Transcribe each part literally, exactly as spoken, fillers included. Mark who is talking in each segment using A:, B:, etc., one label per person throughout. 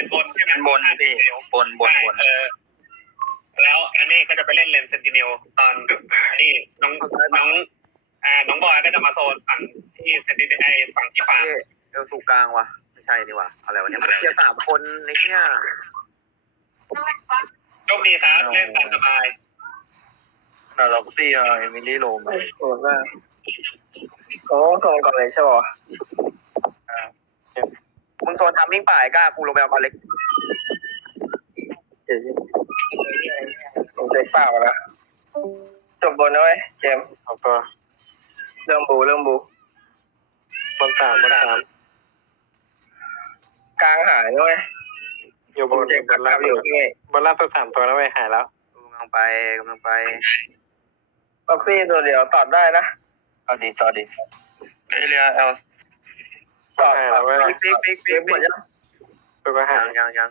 A: นบนใช่ไหม
B: บนพี่บนบนบน
A: เออแล้วอันนี้ก็จะไปเล่นเลนเซนติเนลตอนนี่น้องน้องอ่าน้องบอยก็จะมาโซนฝั่งที่เซนติเนลไอฝั่งที่ฟาร์ม
B: เอลสู่กลางวะไม่ใช่นี่วะอะไรวะเนี่ยมันเกียร์สามคนในเนี่ย
A: โชคดีครับเล่นตามสบาย
B: นาล็อกซี่เอมิลี่โรม
C: โหดมากโอ้โซนก่อนเลยใช่ป่ะ
B: มึงโซนทำมิ่งป่ายกล้ากูลงไปเอาบอลเล็ก
C: เดี๋ยวผมเซ็กเปล่าแล้วจบบนนะเว้ยเจมเอาตัวเริ่มบูเริ่มบูบนสามบนสามกลางหายนะเว้ยอยู่บนเจ็บบนล่างอยู่ที่บนล่างตัวสามตัวแล้วเว้ยหายแล้ว
B: กำลังไปกำลังไป
C: ล็อกซี่ตัวเดียวตอดได้นะ
B: ต่อดีต่อดีเอเรียเอล
C: ตอดแล้วเว้ย
B: ปิ๊กปิ๊กปิ๊กปิ๊กยัง
C: ไปไปหา
B: ยังยัง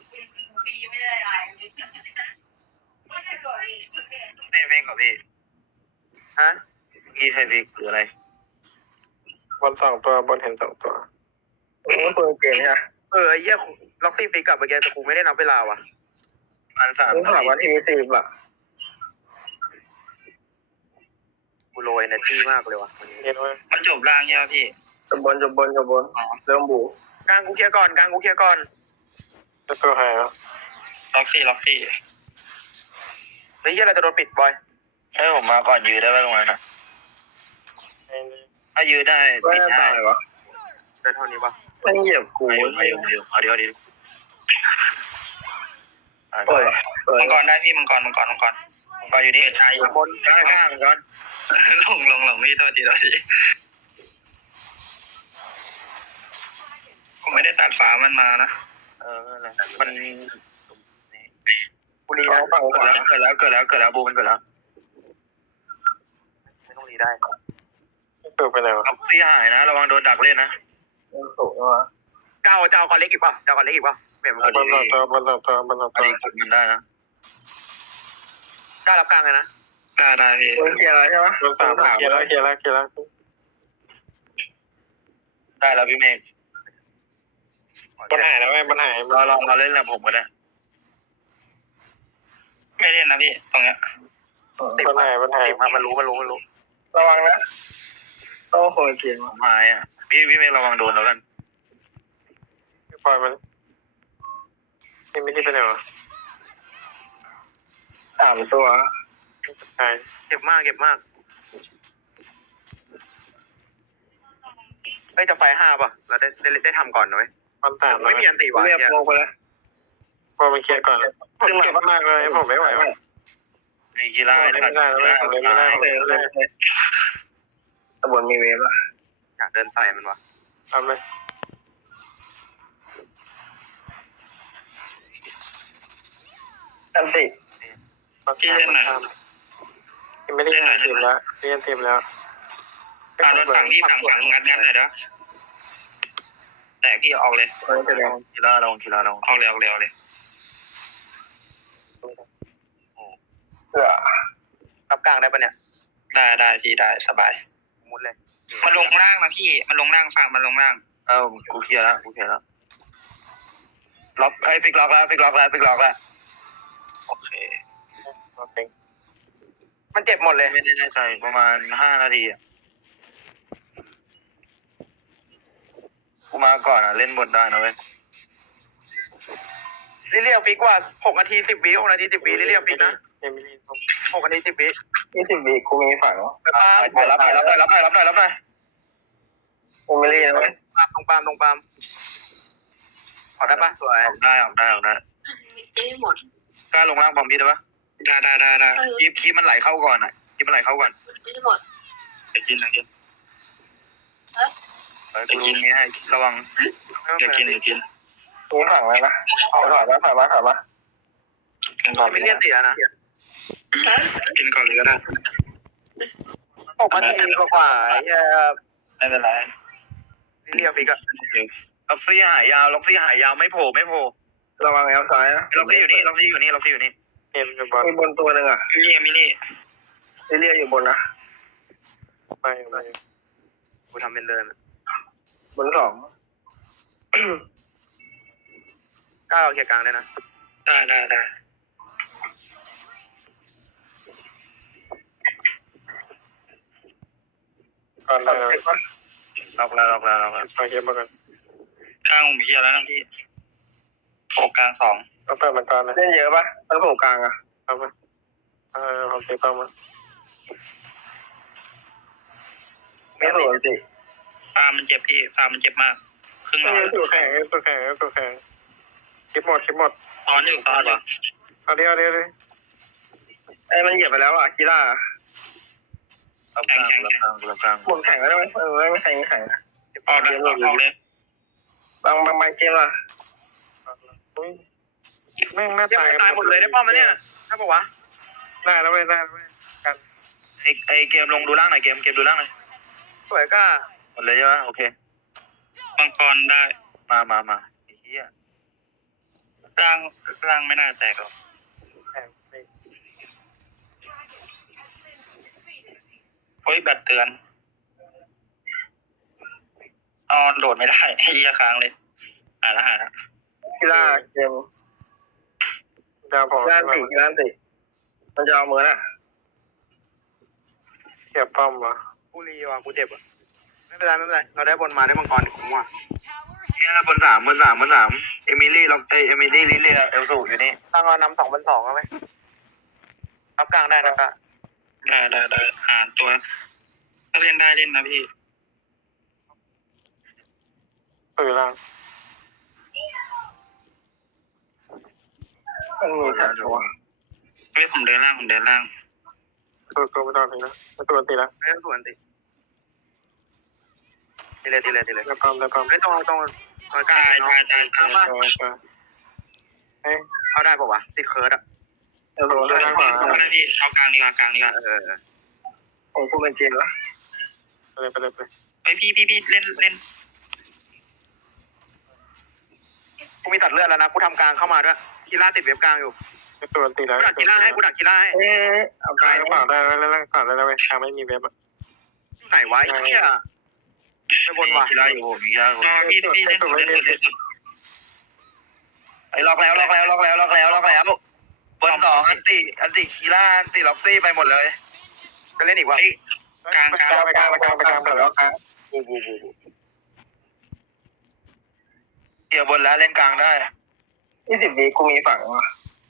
B: เซ่ปิ๊กกับพี่ฮะพี่ใครปิ๊กหรืออะไร
C: บนสองตัวบนเห็นสองตัวโอ้โหเจ๋งนะ
B: เออไอ้เหี้ยล็อกซี่ฟิกกับเมื่อกี้แต่กูไม่ได้นับเวลาว่ะมันสาม
C: ถามว่าทีสิบอ่ะ
B: กูโรยเอเนอร์จี้มากเลยว่ะมันจบล่างเนี่ยพี่
C: จบบนจบบนจบบนเริ่มบู
B: กลางกูเคลียร์ก่อนกลางกูเคลียร์ก่อน
C: จะตัวหายแล้ว
B: ล็อกซี่ล็อกซี่ไอ้เหี้ยเราจะโดนปิดบอยให้ผมมาก่อนยื้อได้ไหมตรงนั้นนะถ้ายื้อได้ปิดได้
C: วะ
B: ได้เท่านี้ปะ
C: ไม่เหยียบกู
B: เอาอยู่เอาอยู่เอาเดี๋ยวเดี๋ยว
C: โอ้ย
B: มังกรได้พี่มังกรมังกรมังกรมังกรอยู่นี่ไทยบนข้างข้างมังกรหลงหลงหลงพี่ตัวทีตัวทีผมไม่ได้ตัดฝามันมานะเอออะไรมันบุรีนะเกิดแล้วเกิดแล้วเกิดแล้วเกิดแล้วบูมันเกิดแล้วไม่ต้องรีได้
C: เกิดไปไหนวะ
B: ที่หายนะระวังโดนดักเล่นนะ
C: สูงวะ
B: เจ้าเจ้าก้อนเล็กอีกป่ะเจ้าก้อนเล็กอีกป่ะเปลี่ยน
C: มันบนตัวบนตัวบนตัว
B: อันนี้กดมันได้นะกล้ารับกลางเลยนะได้ได้พี่
C: เคลียร์แล้วใช่ไหมบนสามเคลียร์แล้วเคลียร์แล้วเคลียร์แล้ว
B: ได้แล้วพี่เมฆ
C: ปัญหาแล้วไงปัญหา
B: เราลองเราเล่นแล้วผมก็ได้ไม่เล่นนะพี่ตรงเนี้ย
C: ติดปัญหาปัญหา
B: ติดมามันรู้มันรู้มันรู้
C: ระวังนะต้องคอยเกียร์
B: หายอ่ะพี่พี่เมฆระวังโดนแล้วกัน
C: ปล่อยมันนี่ไม่ได้ไปไหนวะสามตัวใช่
B: เก็บมากเก็บมากเฮ้ยจะไฟห้าป่ะเราได้ได้ได้ทำก่อนหน่อย
C: มันสาม
B: ไม่มีอันตีวะ
C: เรียบโลไปแล้วพอมันเคลียร์ก่อนผมเก็บมากเลยผมไม่ไหวว่ะ
B: มีกีฬาไม่ได้
C: ไม่ได้ไม่ได้ไม่ได้ตะบนมีเวฟอ่ะ
B: อยากเดินใส่มันวะ
C: ทำเลยอันติ
B: พี่เล่นหน่อย
C: ไม่ได้เล่นทีมแล้วเล่นทีมแล้ว
B: อ่าโดนฝังที่ฝังฝังงัดงัดเลยนะแต่พี่ออกเลยกีฬาลงกีฬาลงออกเร็วเร็วเลย
C: เพื่อ
B: รับกลางได้ปะเนี่ยได้ได้พี่ได้สบายมุดเลยมันลงล่างนะพี่มันลงล่างฝั่งมันลงล่างเอ้ากูเคลียร์แล้วกูเคลียร์แล้วล็อกไอ้ฟิกล็อกแล้วฟิกล็อกแล้วฟิกล็อกแล้วโอเคมันเจ็บหมดเลยไม่ได้แน่ใจประมาณห้านาทีอ่ะกูมาก่อนอ่ะเล่นบทได้นะเว้ยเรียกฟิกว่าหกนาทีสิบวิหกนาทีสิบวิเรียกฟิกนะหกนาทีสิบวิ
C: ยี่สิบวิกูมีฝัง
B: ไปรับหน่อยรับหน่อยรับหน่อยรับหน่อยรับหน่อย
C: กูไม่เรียกเลย
B: ตรงปามตรงปามออกได้ปะสวยออกได้ออกได้ออกได้หมดกล้าลงล่างพร้อมพี่ได้ปะได้ได้ได้ได้คีบคีบมันไหลเข้าก่อนอ่ะคีบมันไหลเข้าก่อน
D: ไม่หมด
B: ไปกินนะกินไปกินนี้ให้ระวังอย่ากินอย่ากิน
C: นี่ถังเลยนะเอาถอยมาถอยมาถอยมา
B: ไม่เลี่ยนเสียนะกินก่อนเลยก็ได้หกนาทีกว่าๆแย่ไม่เป็นไรนี่เรียกฟิกอะล็อกซี่หายยาวล็อกซี่หายยาวไม่โผล่ไม่โผล่
C: ระวังแอลซ้ายนะ
B: ล็อกซี่อยู่นี่ล็อกซี่อยู่นี่ล็อกซี่อยู่นี่
C: เอ็มอยู่บนมีบนตัวหนึ่งอ่ะ
B: มินี่มินี่
C: มินี่อยู่บนนะไปไป
B: กูทำเป็นเดิน
C: บนสอง
B: กล้าเราเคลียร์กลางได้นะได้ได้ได้
C: ก่อนได้เลย
B: ล็อกแล้วล็อกแล้วล็อกแล้ว
C: ไปเกมมาก่อน
B: ข้างผมเคลียร์แล้วนะพี่โฟกลางสอง
C: ก็เปิดมันก่อนเลย
D: เล่นเยอะปะมันโผล่กลางอะ
C: เอาไปเออผมตีป้อมมา
D: ไม่สวนสิ
B: ฟาร์มมันเจ็บพี่ฟาร์มมันเจ็บมากครึ่งหลอด
C: ตัวแข็งตัวแข็งตัวแข็งคลิปหมดคลิปหมด
B: ซ้อนอยู่ซ้อนเหรอ
C: เอาเดียวเดียวเลย
D: ไอ้มันเหยียบไปแล้วอะคีร่า
B: เอากลางกลางกลางกลาง
D: หมุนแข่งแล้วได้ไหมเออไม่แข่งไม่แข่ง
B: ออกเลยออกเลย
D: บางบางบางเกมอะ
C: อุ้ยแม่งหน้า
B: ยัง
C: ตาย
B: ไม่ตายหมดเลยได้ป้อมไหมเนี่ยได้ปะวะ
C: ได้แล้วเว้ยได้แล้วเว้ยกัน
B: ไอไอเกมลงดูล่างหน่อยเกมเกมดูล่างหน่อยสวยก้าหมดเลยใช่ไหมโอเคมังกรได้มามามาไอ้เหี้ยล่างล่างไม่น่าแตกหรอก
C: แข็งไป
B: เฮ้ยแบตเตือนออนโหลดไม่ได้ไอ้เหี้ยค้างเลยหายละหายละ
D: คีร่าเกม
C: ดาวพอ
D: คีร่าสิคีร่าสิมันจะเอามือน่ะ
C: เก็บป้อมวะ
B: กูรีว่ะกูเจ็บอ่ะไม่เป็นไรไม่เป็นไรเราได้บนมาได้มังกรผมว่ะเนี่ยบนสามบนสามบนสามเอมิลี่ล็อกเอเอมิลี่ลิเลียเอลสูอยู่นี่ตั้งเอานำสองบนสองเอาไหมรับกลางได้นะก็ได้ได้ได้อ่านตัวถ้าเล่นได้เล่นนะพี่
C: ตื่นล่าง
D: มันมีแถบตัว
B: เฮ้ยผมเดินล่างผมเดินล่าง
C: ตัวตัวไม่ต้องตีนะตัวตีละ
B: ไม่ต้องสวนสิตีเลยตีเลยตีเลย
C: ได้ป้อมได้ป้อม
B: ไม่ต้องต้องตอนกลางใช่ใช่ใช่
C: ใช่ใช่เฮ้ย
B: เอาได้ป่าวะติดเคิร์ดอ่ะ
D: เออโห
C: ได้
D: ได้
C: ขวา
B: เอาได้พี่เอากลางดีกว่ากลางดีกว่าเออ
D: ผมพูดเป็นเกมแล้ว
C: ไปเลยไปเลยไปเลย
B: ไอพี่พี่พี่เล่นเล่นกูมีตัดเลือดแล้วนะกูทำกลางเข้ามาด้วยคีร่าติดเว็บกลางอยู่
C: ตัวตีแล้ว
B: กูดักคีร่าให้กูดักคีร่าให้
D: เอ๊ะเอา
C: ก
D: กลา
C: ลาง งเปล่าได้แล้วล่างเปล่าได้แล้วเว้ยทางไม่มีเว็บอ่ะ
B: อยู่ไหนวะไอ้เหี้ยไปบนว่ะคีร่าอยู่คีร่าพี่พี่เล่นสุดเล่นสุดเล่นสุดไอ้ล็อกแล้วล็อกแล้วล็อกแล้วล็อกแล้วล็อกแล้วบนสองอันติอันติคีร่าอันติล็อกซี่ไปหมดเลยก็เล่นอีกวะกลางกลาง
C: ไปกลางไปกลางไปกลางไปแล้วกลาง
B: บูบูบูบูเกี่ยวบนแล้วเล่นกลางได้
D: ยี่สิบวิกูมีฝั่งว่ะ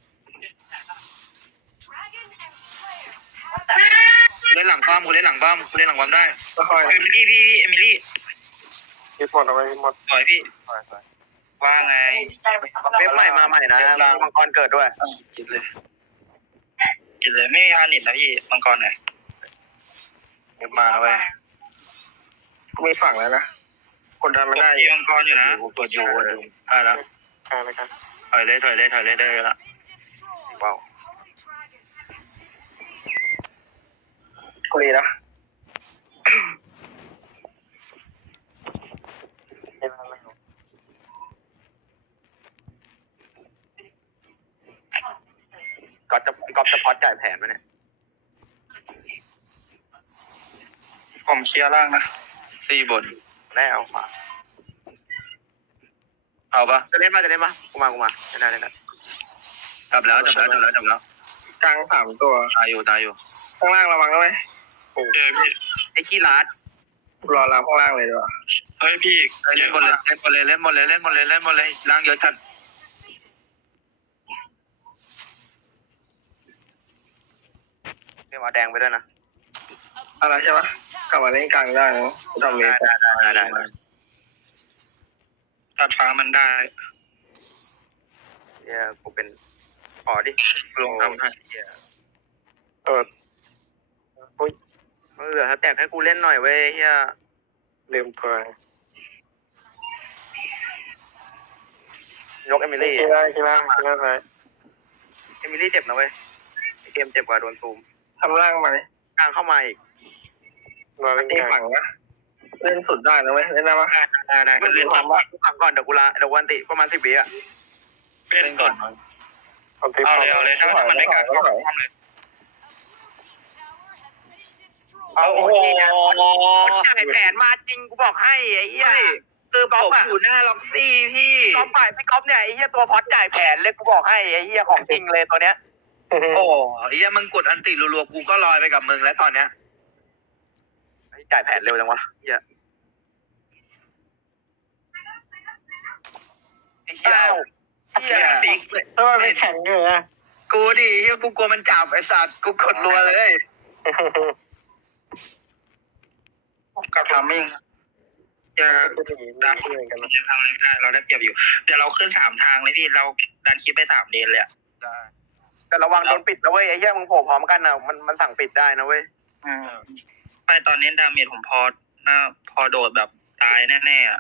B: เล่นหลังป้อมกูเล่นหลังป้อมกูเล่นหลังป้อมได้
D: ก็ค่อย
B: เอมิลี่พี่เอมิลี่
C: คลิปหมดเอาไว้หมด
B: สวยพี่ว่าไงเว็บใหม่มาใหม่นะมังกรเกิดด้วยกินเลยกินเลยไม่มีฮานิดนะพี่มังกรเนี่ยเว็บมาเว้ย
D: กูมีฝั่งแล้วนะกดดันมันได้
B: มีมังกรอยู่นะกดอยู่ได้แล้ว
C: กลางเลยกลาง
B: ถอยเลยถอยเลยถอยเลยได้แล้วว้าว
D: กูรีนะ
C: ไม่ล่างไม่ลง
B: ก็จะก็จะพอดจ่ายแผนไหมเนี่ยผมเคลียร์ล่างนะสี่บนได้เอามาเอาปะจะเล่นมาจะเล่นมากูมากูมาได้ได้ได้จับแล้วจับแล้วจับแล้วจับแล้ว
D: กลางสามตัว
B: ตายอยู่ตายอยู่
D: ข้างล่างระวังด้วย
B: เจอพี่ไอ้ขี้รัด
D: รอรับข้างล่างเลยดีกว่า
B: เฮ้ยพี่เล่นหมดเลยเล่นหมดเลยเล่นหมดเลยเล่นหมดเลยเล่นหมดเลยล่างเยอะจัดเกมเอาแดงไปด้วยนะ
D: อะไรใช่ปะกลับมาเล่นกลางได้นะจำเว
B: ได้
D: ท
B: ได้ได้ได้ตัดฟ้ามันได้เฮียกูเป็นขอดิลงทำให้เฮีย
C: เอออุ้ย
B: เออถ้าแตกให้กูเล่นหน่อยเว้ยเฮีย
C: ลืมตัว
B: ยกเอมิลี่
C: กีฬากีฬากีฬาอะไร
B: เอมิลี่เจ็บนะเว้ยเกมเจ็บกว่าโดนซูม
D: ทำล่างมาเลย
B: กลางเข้ามาอีก
C: รอเล่น
D: ตี
C: กลาง
D: ฝั่งนะเล่นสุดได้นะเว้ยเล่นได้ปะ
B: ได้ได้ได้เล่นฝั่งฝั่งก่อนเดี๋ยวกูละเดี๋ยววันติประมาณสิบวิอ่ะเล่นสด
C: เอาตี
B: เอา
C: ป้อม
B: เลยเอาเลยถ้ามันไม่กลางก็ทำเลย
D: เอา
B: โอ้
D: โอ้
B: โห
D: โห
B: จ่ายแผนมาจริงกูบอกให้ไอ้เหี้ยคือ
E: ผ
B: ก๊อฟ
E: ม
B: อะ
E: อยู่หน้าล็อกซี่พี่
B: ก๊อฟฝ่ายพี่ก๊อฟเนี่ยไอ้เหี้ยตัวพอดจ่ายแผนเลยกูบอกให้ไอ้เหี้ยของจริงเลยตัวเนี้ย
E: โอ้เฮียมึงกดอันติรัวๆกูก็ลอยไปกับมึงแล้วตอนเนี้ย
B: ไอ้จ่ายแผนเร็วจังวะเหี้ย
E: ไอ้เฮีย
B: อ้าว
E: เฮียฟิก
C: ทำไมไม่แข็งเลยอ่ะ
E: กูดิเฮียกูกลัวมันจับไอ้สัตว์กูกดรัวเลย
D: กับทามมิ่งจะ
C: จะหนีหนีเหมือนกันนะ
D: ยังทำอะไรไม่ได้เราได้เปรียบอยู่เดี๋ยวเราขึ้นสามทางเลยพี่เราดันคลิปไปสามเลนเลยอะ
B: แต่ระวังโดนปิดนะเว้ยไอ้เหี้ยมึงโผล่พร้อมกันนะมันมันสั่งปิดได้นะเว้ย
D: ไม่ตอนนี้ดาเมจผมพอน่าพอโดดแบบตายแน่ๆอะ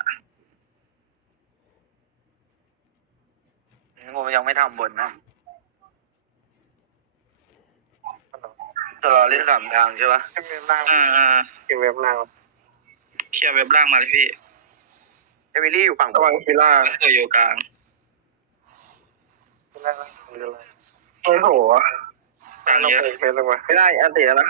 E: กูยังไม่ทำบนนะแต่เราเล่นสามทางใช่ปะ
C: เก็บเว็บล่าง
D: อ่าอ่า
C: เก็บเว็บล่าง
D: เคลียร์เว็บล่างมาเลยพี่
B: เอมิลี่อยู่ฝั่ง
C: ระวังคีล่า
D: ก็คืออยู่กลาง
C: คีล่าหรืออะไรโอ้โห
D: กลางเยอะ
C: เฟซเลยวะไม่ได้อันเตียนะ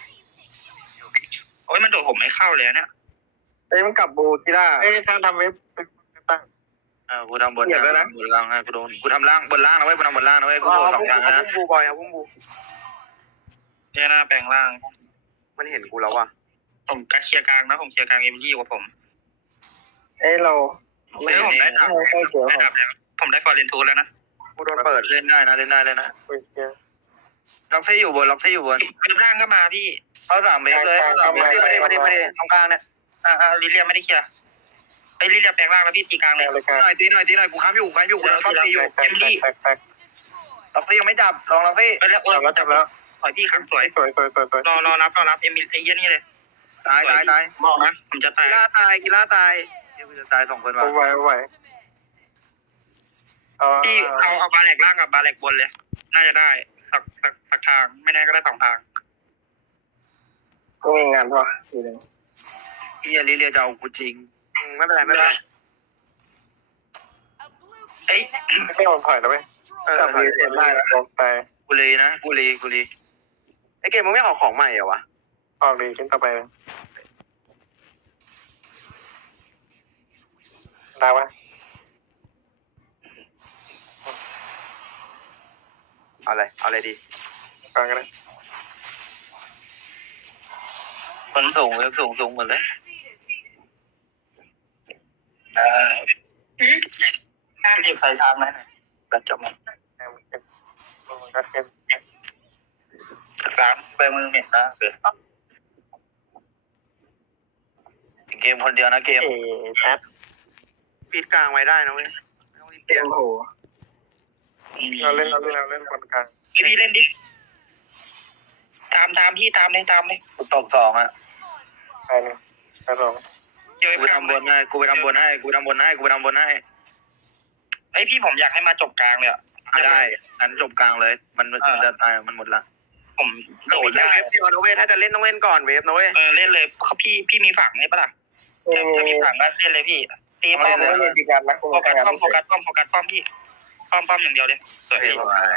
D: โอ้ยมันโดดผมไม่เข้าเลยเนี่ย
C: เอ้ยมันกลับบูคีล่าเอ้ยถ้าทำเว็บตั้ง
E: เออกูทำบนนะบนล่างให้กูโดนกูทำล่างบนล่างนะเว้ยกูทำบนล่างนะเว้ยกู
B: เอา
E: โดน
B: เอา
E: สองทาง
B: เอา
E: นะ
B: พุ่งบูบอยเอาพุ่งบู
D: เนี่ยหน้าแปลงล่าง
B: มันเห็นกูแล้วว่ะ
D: ผมก็เคลียร์กลางนะผมเคลียร์กลางเอมิลี่กว่าผม
C: เอ้ยเรา
D: เฮ้ยผมได้ดับ
C: ไม่ค่อยเกี่ยว
D: ได้ดับแล้วผมได้ฟอร์เรนทูแล้วนะ
B: กูโดนเปิด
E: เล่นได้นะเล่นได้เลยนะ
C: คุยเกี่ยว
E: ล็อกซี่อยู่บนล็อกซี่อยู่บน
D: เว็บล่างก็มาพี่
E: เข้าสามเมตรเลยเข้าสามเม
B: มา
E: ตร
B: ดิ
E: เล
B: มาย ดิมาดิมาดิตรงกลางเนี่ย
D: อ่าอ่าลิเลียไม่ได้เคลียร์ไอ้ยลิเลียแปลงล่างแล้วพี่ตีกลางเลย
C: แรงเลยกัน
E: หน่อยตีหน่อยตีหน่อยกูค้ำอยู่ค้ำอยู่กูโดนป้อมตีอยู่
C: แตกแตกแตกแตก
E: ล็อกซี่ยังไม่จับลองล็อกซี่
D: ไปแล้วโอ้ย
C: จับแล้วจับแล้ว
D: ถอยพี่ขังสวย
C: สวยสวยสวยสวย
D: รอรอรับรอรับเอมิลไอ้เหี้ยนี่เลย
E: ตายตายตาย
D: บอกนะผมจะตาย
B: กีฬาตายกีฬาตาย
E: เดี๋ยวกูจะตายสองคนว่ะ
C: เอาไว้เอาไว้เอา
D: พี่เอาเอาบาแหลกล่างกับบาแหลกบนเลย น่าจะได้สักสักสักทางไม่แน่ก็ได้สองทาง
C: ก็มีงานป่ะทีนึง
E: พี่อลิเลียจะเอากูจริง
B: อืมไม่เป็นไรไม่เป็นไร
D: เอ้ย
C: ไม่เอาถอยแล้วไหม
B: เออ
C: จับรีเซ็ตได้แล้วลงไป
E: กูเลยนะกูเลยกูเลย
B: ไอเกมมึงไม่ออกของใหม่เหรอวะ
C: ออกดีขึ้นต่อไปได้ปะ
B: เอาเลยเอาเลยดี
C: ก่อนก็ได้
E: มันสูงเลยสูงสูงหมดเลย
D: อ่าพี่หยิบใส่ทางไหมแบบจบมั้ย
C: แอมเก็บก็เก็บ
D: สามไปมือเหม็นนะเกิด
E: เกมคนเดียวนะเกม
C: เอ๋แป๊บ
B: ฟีดกลางไว้ได้นะเว้ยไม่ต้องรีบเปลี่ยน
C: โอ้โหเราเล่นเราเล่นเราเล่นบอลกลาง
D: ไอพี่เล่นดิ ตามตามพี่ตามเลยตามเลย
E: กูตบสองอ่ะ
C: ไปหนึ่งไปสอง
D: เกี่ยว
E: กู
D: กับ
E: ไป
D: กลาง
E: ทำบนให้กูไปทำบนให้กูไปทำบนให้กูไปทำบนให้
D: ไอพี่ผมอยากให้มาจบกลางเลยอ่ะ
E: ไม่ได้งั้นจบกลางเลย มันมันจะตายมันหมดละ
D: ผมโหล
B: มี
D: ด
B: แค่
D: ได้
B: เวฟเดียวนะเว้ยถ้าจะเล่นต้องเล่นก่อนเวฟนะเว้ย
D: เออเล่นเลยเขาพี่พี่มีฝั่งให้ปะล่ะถ้าถ้ามีฝั่งก็เล่นเลยพี่ ตีป้อม
C: ไม่มีการนะกู
D: โฟกัสป้อมโฟกัสป้อมโฟกัสป้อมพี่ป้อมป้อมอย่างเดียวเลยสวยพี่
E: เฮ้ย